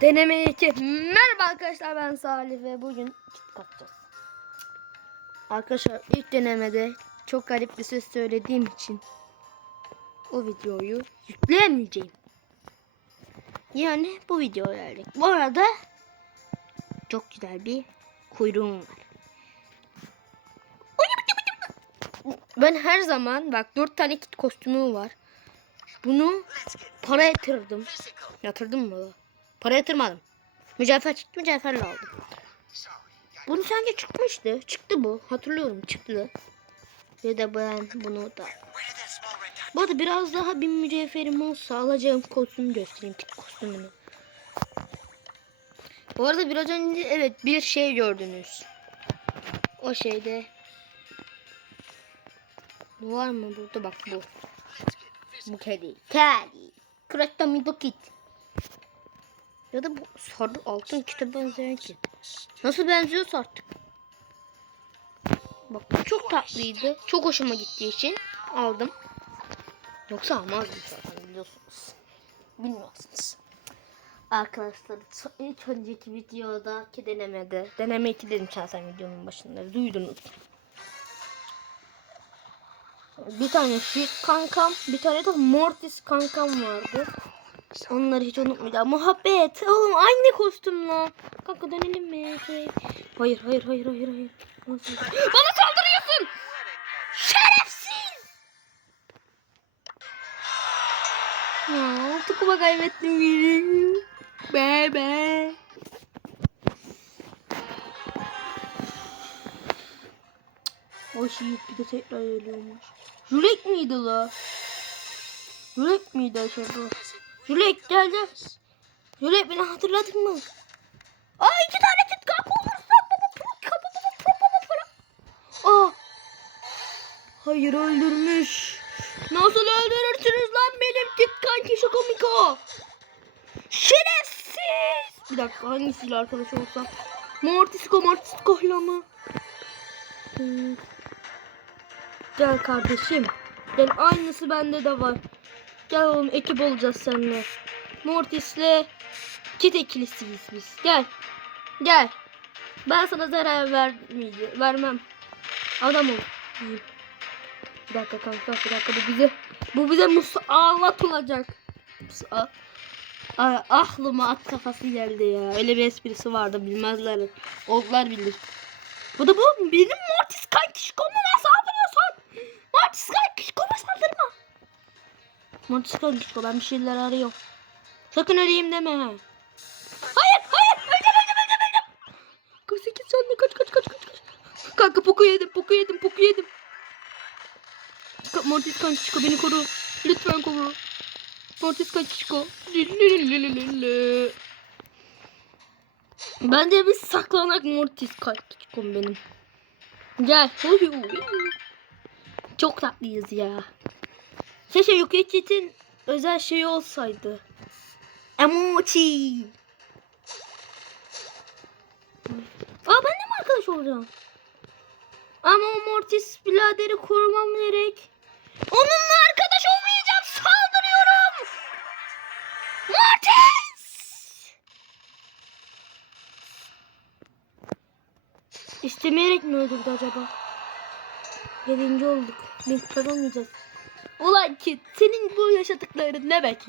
Deneme 2. Merhaba arkadaşlar ben Salih ve bugün kit kapacağız. Arkadaşlar ilk denemede çok garip bir söz söylediğim için o videoyu yükleyemeyeceğim. Yani bu video geldik. Bu arada çok güzel bir kuyruğum var. Ben her zaman bak 4 tane kit kostümü var. Bunu para yatırdım. Yatırdım mı? Para yatırmadım. Mücevher çıktı mücevherle aldım. Bunu sanki çıkmıştı. Çıktı bu. Hatırlıyorum çıktı. Ve de ben bunu da. Bu arada biraz daha bir mücevherim olsa alacağım kostümü göstereyim. Kit kostümünü. Bu arada biraz önce evet bir şey gördünüz. O şeyde. Bu var mı burada bak bu. Bu kedi. Kedi. Crackta Mido Kit. Ya da bu sarı altın kite benzeyen kit. Nasıl benziyorsa artık. Bak bu çok tatlıydı. Çok hoşuma gittiği için aldım. Yoksa almazdım zaten biliyorsunuz. Bilmiyorsunuz. Arkadaşlar ilk önceki videodaki denemede deneme 2 dedim şahsen videonun başında duydunuz. Bir tane Shield kankam, bir tane de Mortis kankam vardı. Onları hiç unutmayacağım. Muhabbet. Oğlum aynı kostüm lan. Kanka dönelim mi? Hayır, hayır, hayır, hayır, hayır. Bana saldırıyorsun. Şerefsiz. Ya, altı kupa kaybettim benim. Be be. O şey bir de tekrar geliyormuş. Jülek miydi la? Jülek miydi acaba? Jülek gel gel. Jülek beni hatırladın mı? Aa iki tane kit kapı olursa baba pro baba pro baba pro. Aa. Hayır öldürmüş. Nasıl öldürürsünüz lan benim kit kanki şakomiko? Şerefsiz. Bir dakika hangisiyle arkadaş olsam? Mortisco Mortisco mı? Hmm. Gel kardeşim. Gel aynısı bende de var. Gel oğlum ekip olacağız seninle. Mortis'le kit ikilisiyiz biz. Gel. Gel. Ben sana zarar vermeyeceğim. Vermem. Adam ol. Bir dakika kanka bir dakika bu bize bu bize musallat olacak. Musa- Ay, aklıma at kafası geldi ya. Öyle bir esprisi vardı bilmezler. Oldular bilir. Bu da bu benim Mortis kankişkomu saldırıyorsun? Mortis kankişkoma saldırma. Mortis kankişko ben bir şeyler arıyorum. Sakın öleyim deme ha. Hayır hayır öleceğim öleceğim öleceğim öleceğim. 48 saniye kaç kaç kaç kaç kaç. Kanka poku yedim poku yedim poku yedim. Mortis kankişko beni koru. Lütfen koru. Mortis kankişko. Lülülülülülü. Ben de bir saklanak Mortis kankişkom benim. Gel. Çok tatlıyız ya. Keşke Yukicit'in özel şeyi olsaydı. Emoji. Aa ben de mi arkadaş olacağım? Ama o Mortis biraderi korumam gerek. Onunla arkadaş olmayacağım. Saldırıyorum. Mortis. İstemeyerek mi öldürdü acaba? Yedinci olduk. Biz kazanmayacağız. Ulan ki senin bu yaşadıkların ne be ki?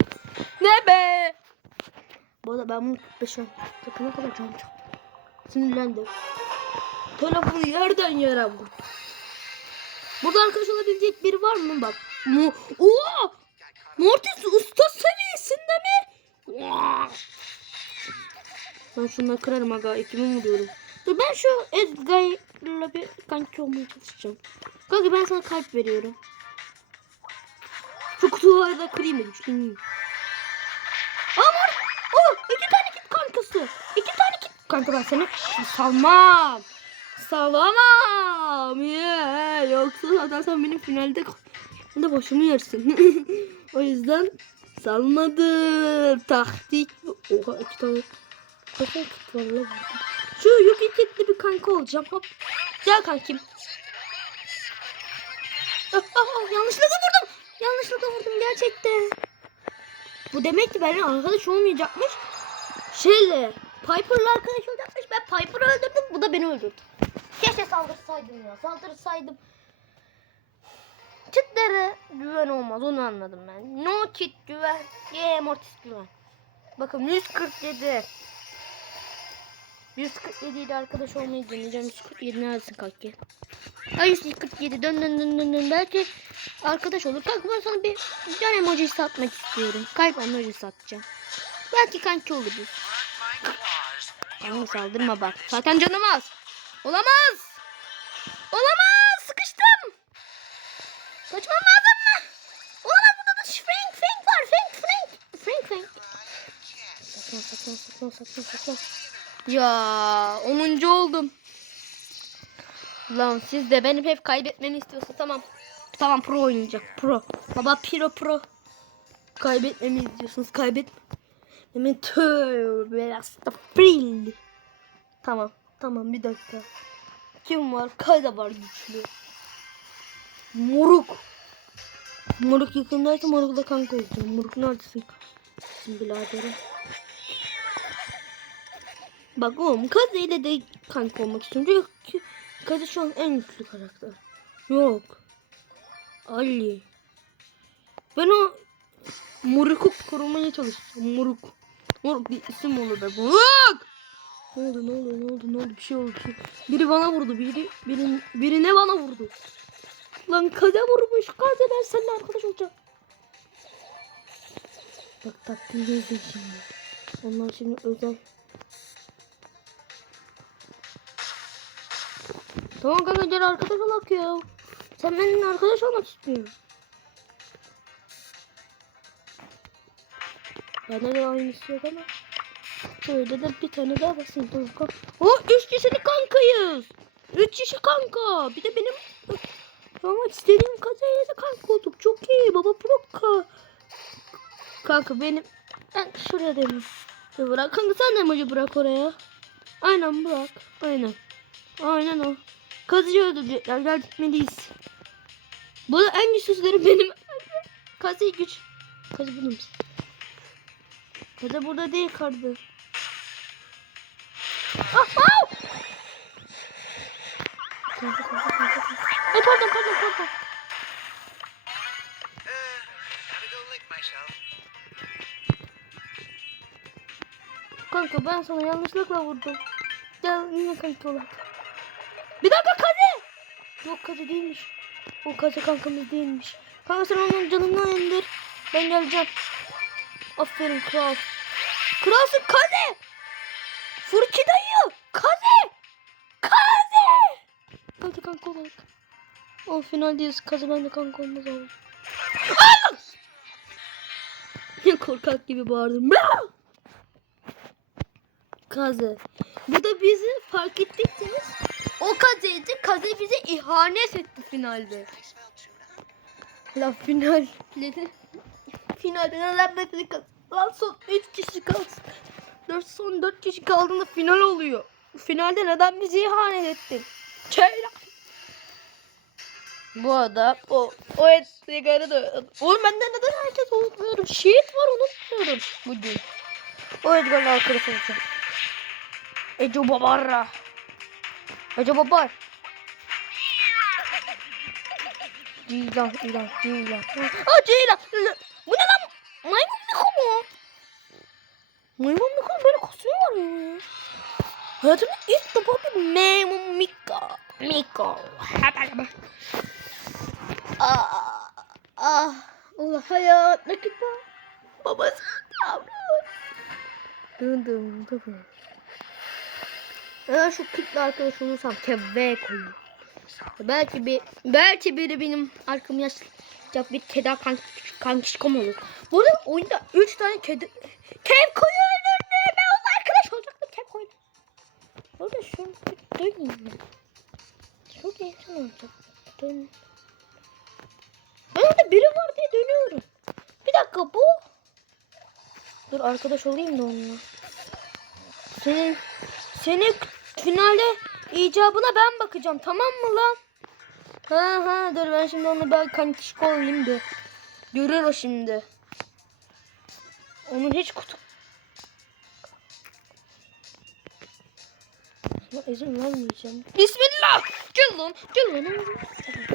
Ne be? Bu arada ben bunu 45 an. Ne kadar canım çok. Sinirlendim. Telefonu yerden yere vur. Burada arkadaş olabilecek biri var mı bak? Mu Oo! Mortis usta seviyesinde mi? Ben şunları kırarım aga. Ekimi vuruyorum. Dur ben şu Edgar'la bir kanki olmaya çalışacağım. Kanka ben sana kalp veriyorum. Şu kutuları da kırayım mı? Düşüneyim. Ama oh, iki tane kit kankası. İki tane kit. Kanka ben seni salmam. Salamam. Yeah. Yoksa zaten sen benim finalde de başımı yersin. o yüzden salmadım. Taktik. Oha iki tane. Kaç tane kit var lan? Şu Yuki kitli bir kanka olacağım. Hop. Gel kankim. Ah, ah, ah, yanlışlıkla vurdum. Yanlışlıkla vurdum gerçekten. Bu demek ki benimle arkadaş olmayacakmış. Şeyle Piper'la arkadaş olacakmış. Ben Piper'ı öldürdüm. Bu da beni öldürdü. Keşke saldırsaydım ya. Saldırsaydım. Çitlere güven olmaz. Onu anladım ben. No çit güven. Ye mortis güven. Bakın 147. 147 ile arkadaş olmayı deneyeceğim. 147 neredesin kanki? Ay 147 dön dön dön dön dön. Belki arkadaş olur. Kanka ben sana bir can emojisi atmak istiyorum. Kalp emojisi atacağım. Belki kanki oluruz. Bana saldırma bak. Zaten canım az. Olamaz. Olamaz. Sıkıştım. Kaçmam lazım mı? Olamaz burada da Frank Frank var. Frank Frank. Frank Frank. Saklan saklan saklan saklan saklan. Ya 10. oldum. Lan siz de benim hep kaybetmemi istiyorsa tamam. Tamam pro oynayacak. Pro. Baba pro pro. Kaybetmemi istiyorsunuz. Kaybetme. Hemen tövbe estağfirullah. Tamam. Tamam bir dakika. Kim var? Kayda var güçlü. Moruk. Moruk yakındaysa Moruk'la kanka olacağım. Moruk neredesin? Şimdi biraderim. Bak oğlum Kaze ile de kanka olmak istiyorum. Çünkü Kaze şu an en güçlü karakter. Yok. Ali. Ben o Moruk'u korumaya çalışacağım. Moruk. Moruk bir isim olur be. Moruk! Ne oldu ne oldu ne oldu ne oldu bir şey oldu. Bir. Biri bana vurdu. Biri, biri, biri ne bana vurdu. Lan Kaze vurmuş. Kaze ben seninle arkadaş olacağım. Bak taktiğini izle şimdi. Onlar şimdi özel. Tamam kanka gel arkadaş olak ya. Sen benimle arkadaş olmak istiyorsun. Bende de aynısı yok ama. Şöyle de bir tane daha basayım tamam kanka. O üç kişilik kankayız. Üç kişi kanka. Bir de benim ama istediğim kazayla da kanka olduk. Çok iyi baba proka. Kanka benim ben şuraya. Şöyle bırak kanka sen de emoji bırak oraya. Aynen bırak. Aynen. Aynen o. Kazıcı öldürecekler. Gel gitmeliyiz. Bu da en güçsüzleri benim. Kazı güç. Kazı bunun. Kazı burada değil kardı. Ah, ah! Kanka, kanka, kanka. Ay pardon pardon pardon. Kanka ben sana yanlışlıkla vurdum. Gel yine kanka olarak. Bir dakika kaze. Yok kaze değilmiş. O kaze kankamız değilmiş. Kanka sen onun canını indir. Ben geleceğim. Aferin kral. Kralsın kaze. Furki dayı. Kaze. Kaze. Hadi kanka olarak. O finaldeyiz. Kaze ben de kanka olmaz abi. Ah! Korkak gibi bağırdım. Kaze. Bu da bizi fark ettiyseniz o kazeydi. Kaze bize ihanet etti finalde. La finalde. Finalde neden beteri kal? Lan son 3 kişi kalsın. 4 son 4 kişi kaldığında final oluyor. Finalde neden bizi ihanet ettin? Çeyla. Bu arada o o et sigara da Oğlum benden neden herkes unutmuyorum. Şehit var unutmuyorum bugün. O Edgar'la arkadaş olacağım. Ece Babarra. Ece Babar. Ceylan, Ceylan, Ceylan. Aa Ceylan. Bu ne lan? Maymun Miko mu? Maymun Miko böyle var ya. Hayatımda ilk defa bir maymun Miko. Miko. Ah, ah. Allah hayat ne kadar. Babası yavrum. Dın dın. Eğer şu kitle arkadaş olursam kebbe koyuyor. Belki bir belki biri benim arkamı yaşayacak bir keda kank kankişkom olur. Bu arada oyunda 3 tane kedi kev koyu öldürdü. Ben onunla arkadaş olacaktım kev koyu. Orada şunu döneyim ben. Şurada insan olacak. Dön. Ben biri var diye dönüyorum. Bir dakika bu. Dur arkadaş olayım da onunla. Senin senin finalde icabına ben bakacağım tamam mı lan? Ha ha dur ben şimdi onu ben kankişko olayım da. Görür o şimdi. Onun hiç kutu. Buna izin vermeyeceğim. Bismillah. Gel lan. Gel lan.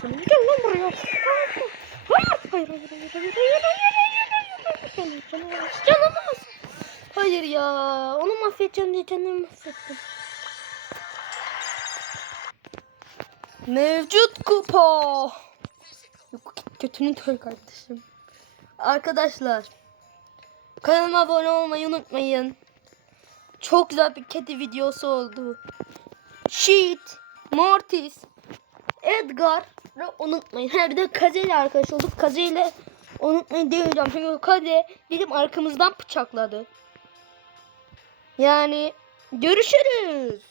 Gel lan buraya. Hayır. Hayır. Hayır. Hayır. Hayır. Hayır. Hayır. Canım. Canımız. Hayır ya. Onu mahvedeceğim diye kendimi mahvettim. Mevcut kupa. Yok götünü tör kardeşim. Arkadaşlar. Kanalıma abone olmayı unutmayın. Çok güzel bir kedi videosu oldu. Sheet, Mortis, Edgar unutmayın. Ha bir de Kaze ile arkadaş olduk. Kaze ile unutmayın diyeceğim. Çünkü Kaze bizim arkamızdan bıçakladı. Yani görüşürüz.